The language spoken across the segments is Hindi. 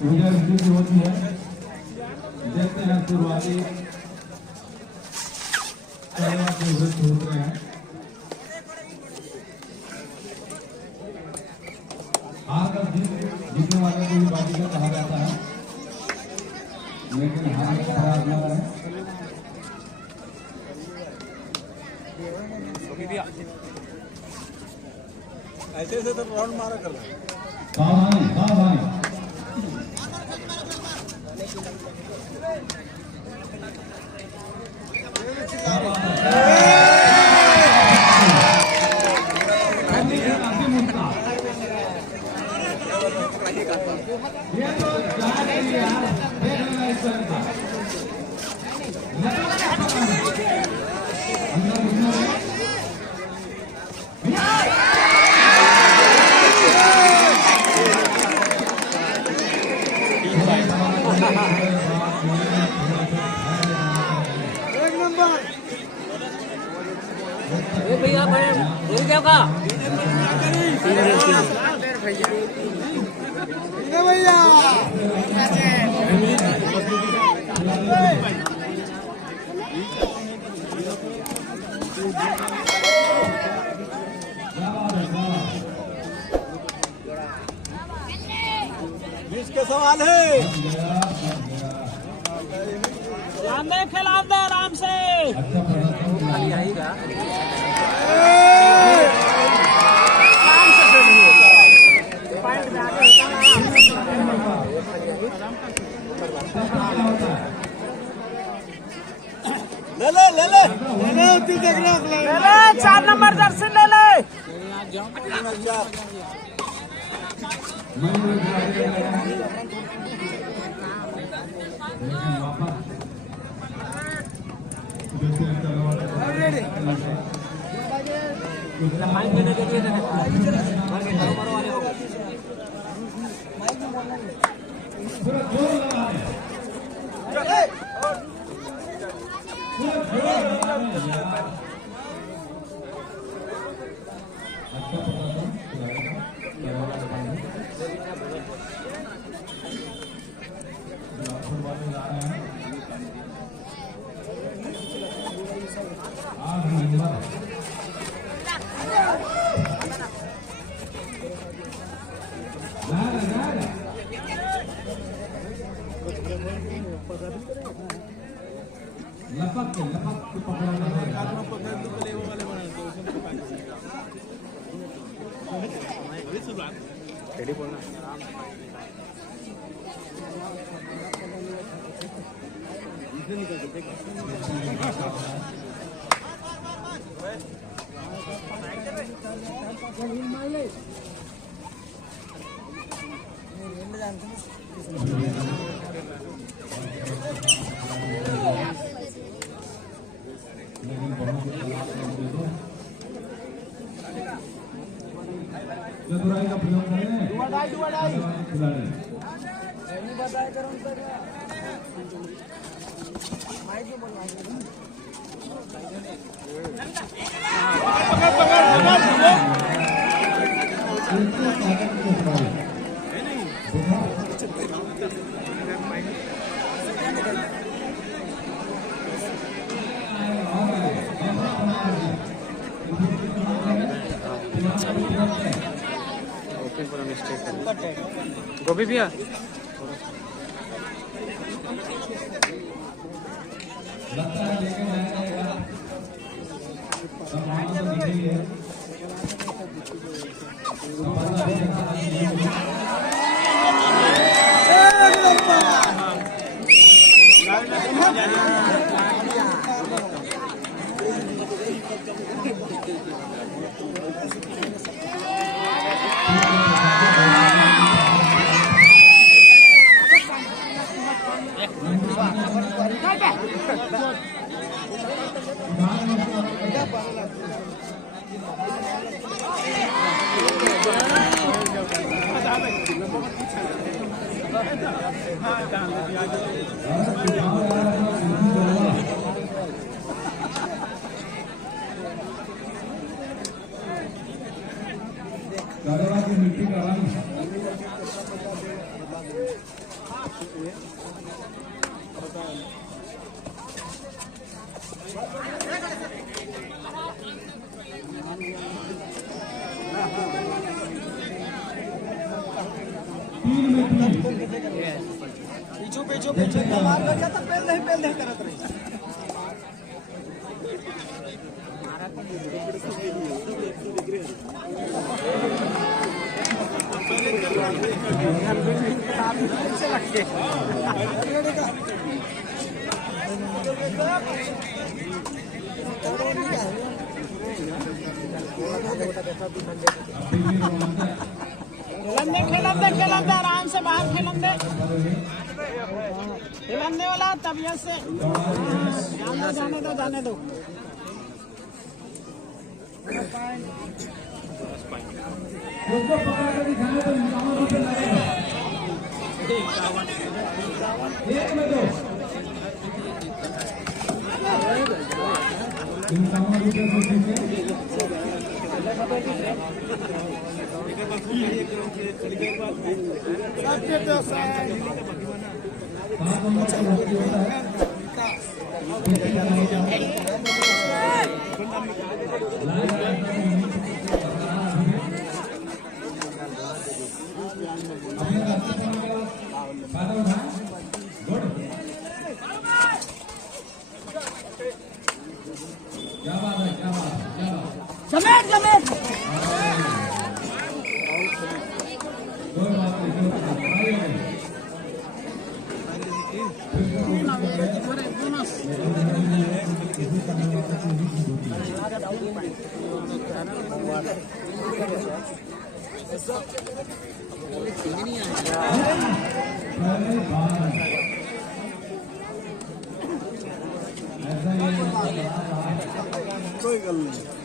पूजा विधि जो होती है देखते हैं शुरुआती व्रत होते हैं। हार का जीतने वाले को ही बाजी का कहा जाता है, लेकिन हार का खराब न रहे। ऐसे ऐसे तो राउंड मारा कर रहा है। सावधानी सावधानी। ये तो भैया का भैया इसके सवाल है खिलाफ दे आराम से। ले 4 नंबर जर्सी ले ले। लपक के पकड़ना चतुराई का प्रयोग करें। खिलाड़ी गोभी भैया लगता है लेके जाएगा सामान तो निकली है। की मिट्टी का रंग पीछू पीछू पीछू मार कर जाता पेल नहीं करत रही खेलंदे आराम से बाहर खेलंदे वाला तबीयत से जाने दो उसको पकड़ कर दिखाने तो इंसानों से लगेगा एक में दो इंसानों कोई गल नहीं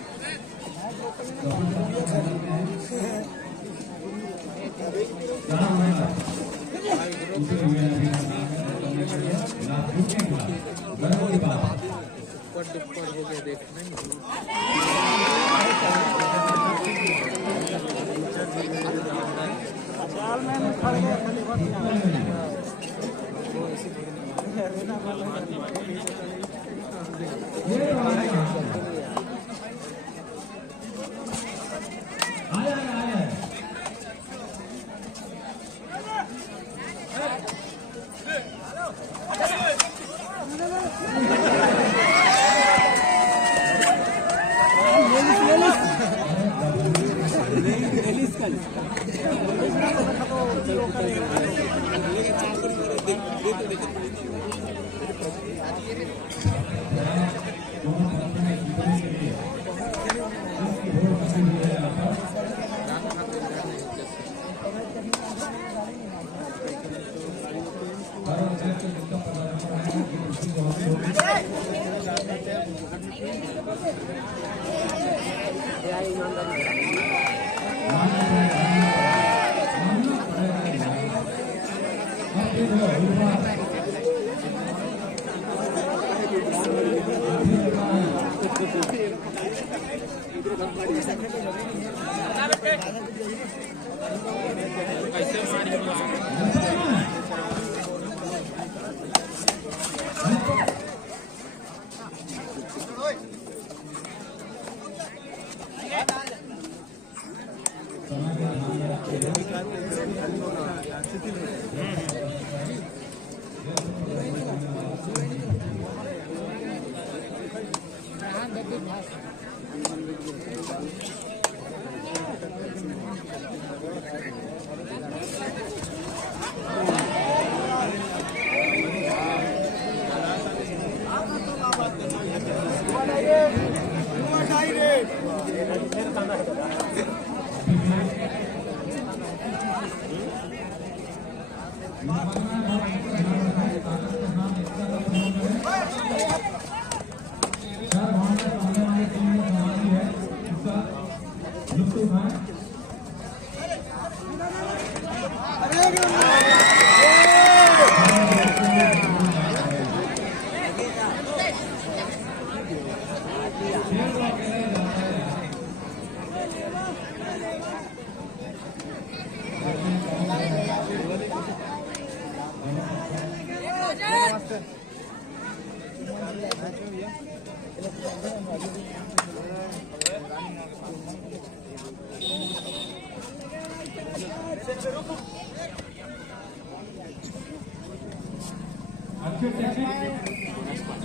अच्छे टेक्निक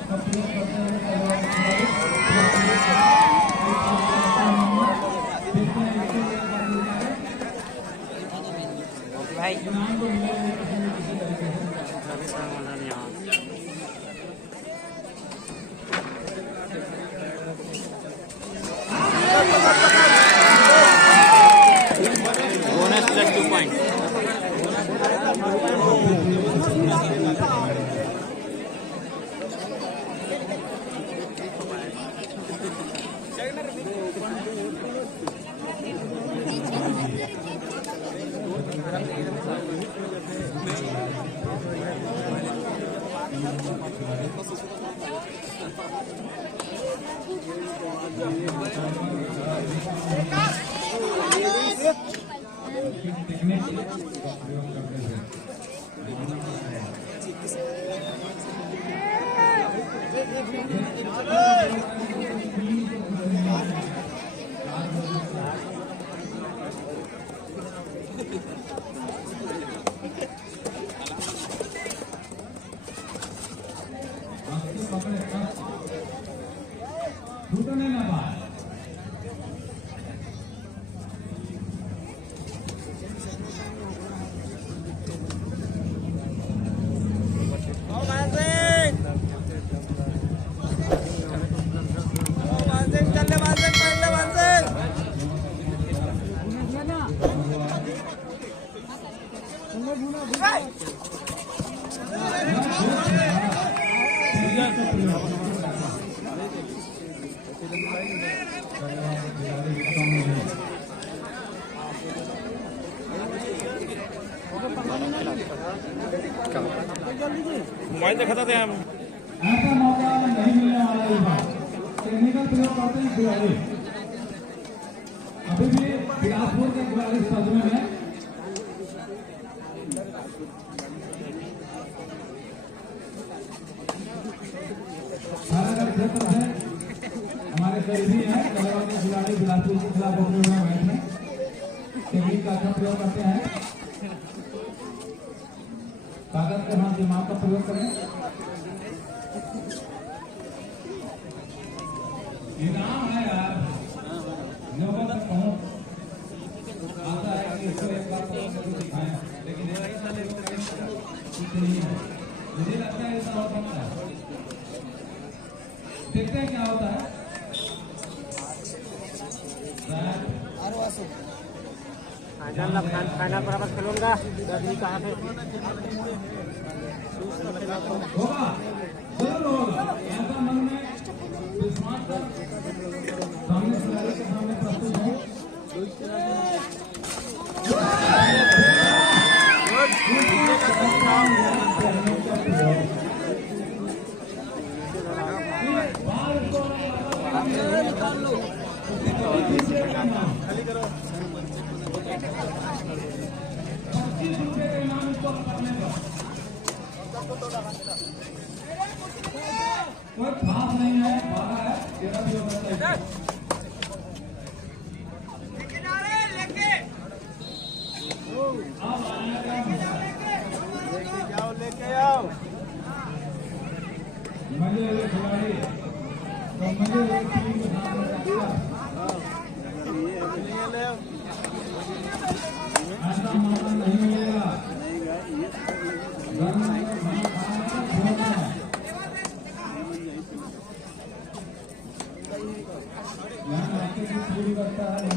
सब प्रयोग करते हैं भाई बोनस प्लस 2 पॉइंट टेक्निक प्रयोग करते हैं छूटने ना पाए मोबाइल देखा था हम ऐसा मौका नहीं मिलने वाला इस बार टेक्निकल प्रयोग करते हैं खिलाड़ी अभी भी बिलासपुर के खिलाड़ी सदमे में सारा क्षेत्र है हमारे करीबी है कलवा के खिलाड़ी बिलासपुर के खिलाफ अपने मैच में टेक्निक का अच्छा प्रयोग करते हैं ताकत के साथ दिमाग का प्रयोग करें इनाम है यार लोगों तक पहुंच आता है कि इसको एक बार तो दिखाएं लेकिन कुछ नहीं है मुझे लगता है ऐसा हो सकता है देखते हैं क्या होता है फाइनल बराबर खेलूंगा कहाँ पे होगा जरूर होगा ऐसा मन में विश्वास कर सामने खिलाड़ी के सामने प्रस्तुत हो ₹25 का इनाम इसको करने का कोई खास नहीं है 12 है 13 भी हो सकता है लेके आओ मजे हुए खिलाड़ी तो मजे हुए टीम के साथ ऐसा मौका नहीं मिलेगा पूरी करता है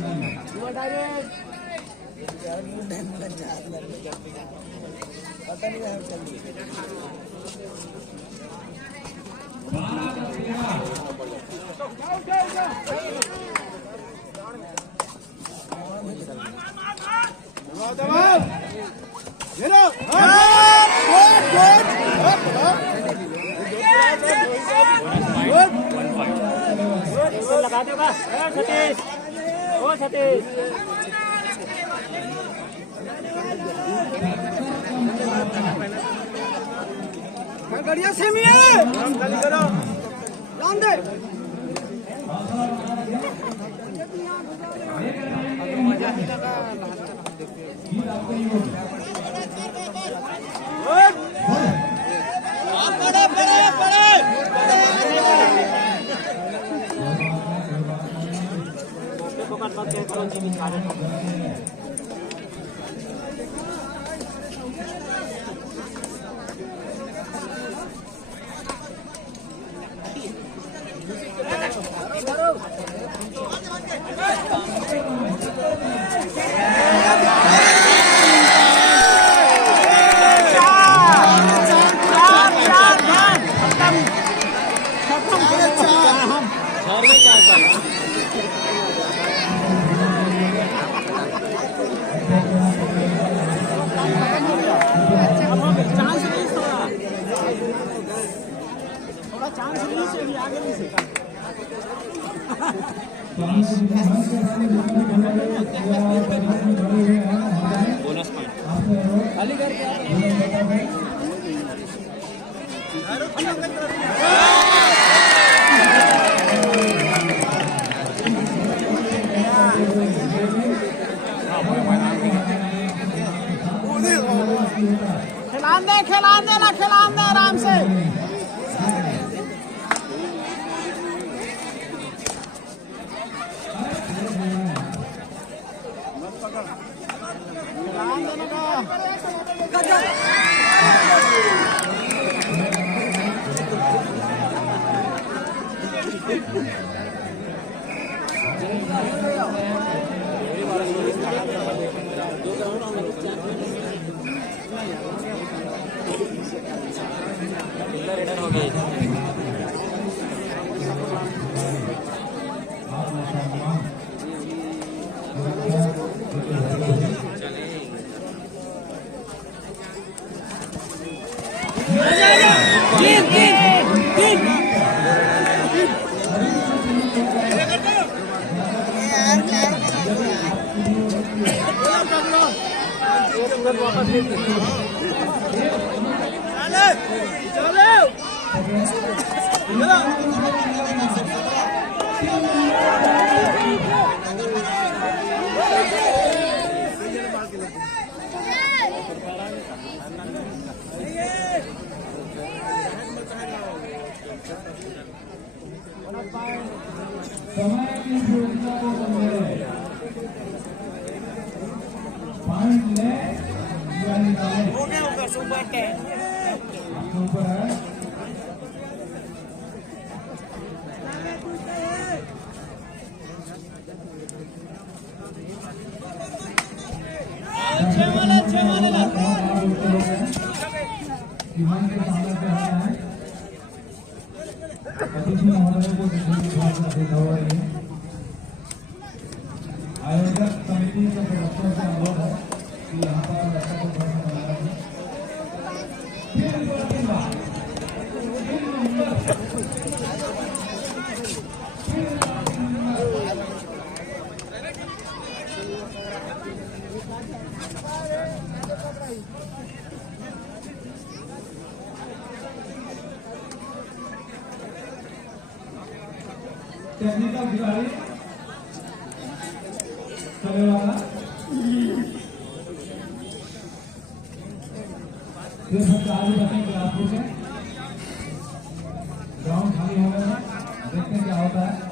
पता नहीं है चल लगा देगा सतीश ओ सतीश गड़िया सेमी है खाली करो लान दे मजा नहीं लगा देखो बात बात करो जी बिछा रहे बोनस पॉइंट खाली खिलान दे आराम से। खिलान देने का रेडर हो गए समय की योजना को समझे पॉइंट ले या निकाले हो गया ऊपर सुपर के ऊपर है छह वाले विमान के सामने पे है अतिथि महोदय को आयोजक समिति के सदस्यों से अनुरोध है कि यहाँ पर ऐसा को बनाया जाए। टेक्निकल खिलाड़ी चले वाला फिर हम आगे बढ़ेंगे आपको से ग्राउंड खाली हो गया देखते हैं क्या होता है।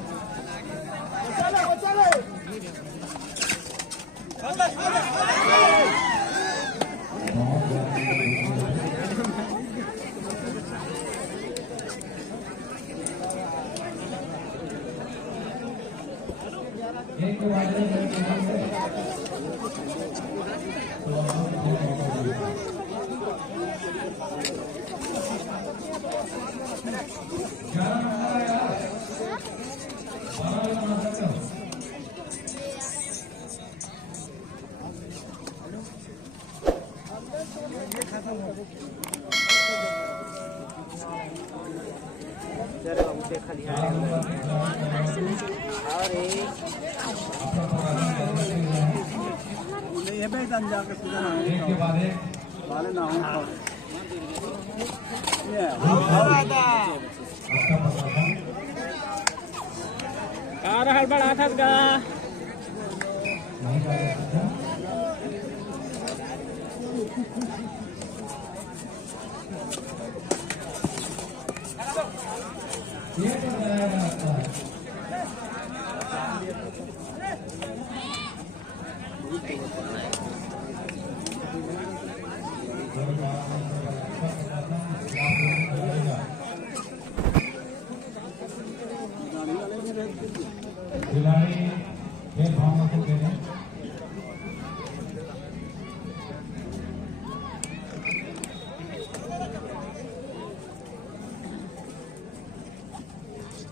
एक के बाद एक के बाद एक कार हड़बड़ा था का ये तो खिलाड़ी खेल भावना को दे दें।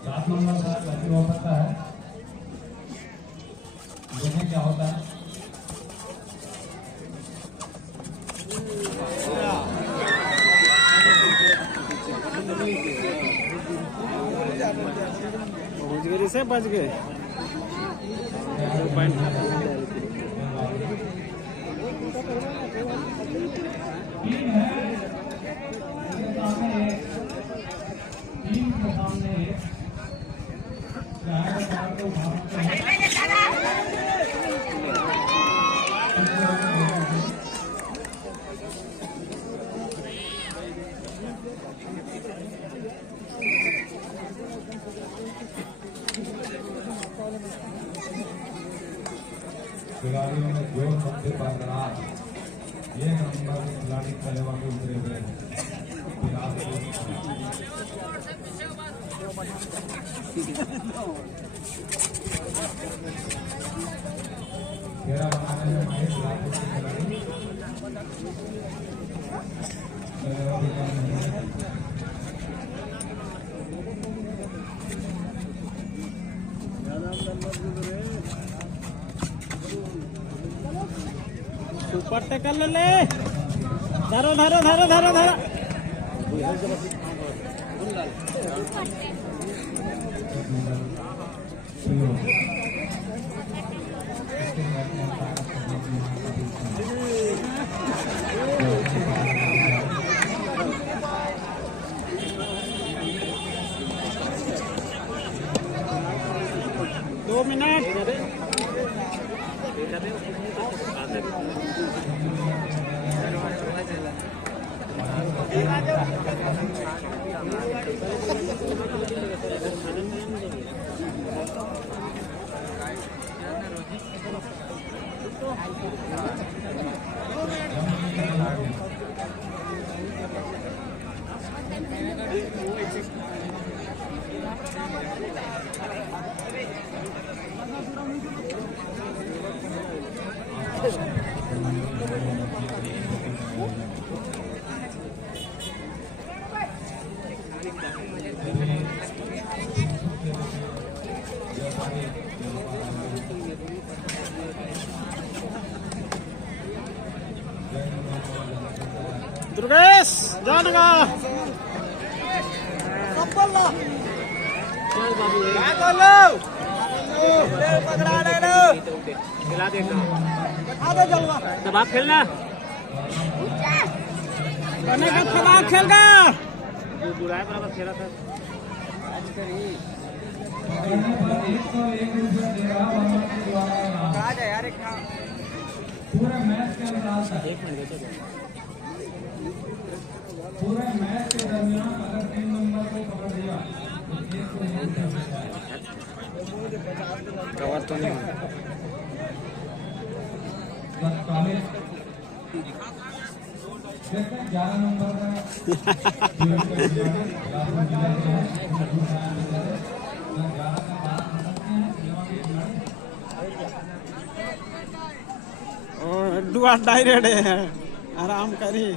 7 नंबर का लकी हो सकता है, देखें क्या होता है। से बच गए। टीम के सामने खिलाड़ियों में जोर मध्य बरकरार, ये नंबर खिलाड़ी कलेवा के उतरे हुए हैं। घेरा बनाने में माहिर राजपूत के खिलाड़ी कलेवा के काम नहीं है। ऊपर से कर ले, धरो धरो धरो धरो धरो। दो मिनट। दुर्गेश जानेगा पकड़ा ले लो, खिला देगा। आगे चलवा। तब आप खेलना बने का खिलाफ खेलगा। बुलाया बराबर खेला था। पूरे मैच के अंतराल तक, पूरे मैच के दरमियान अगर 3 नंबर को पकड़ दिया तो 1 को नहीं कर सकता है। कवर तो नहीं। 11 नंबर का दुआ डायरेक्ट है, आराम करी।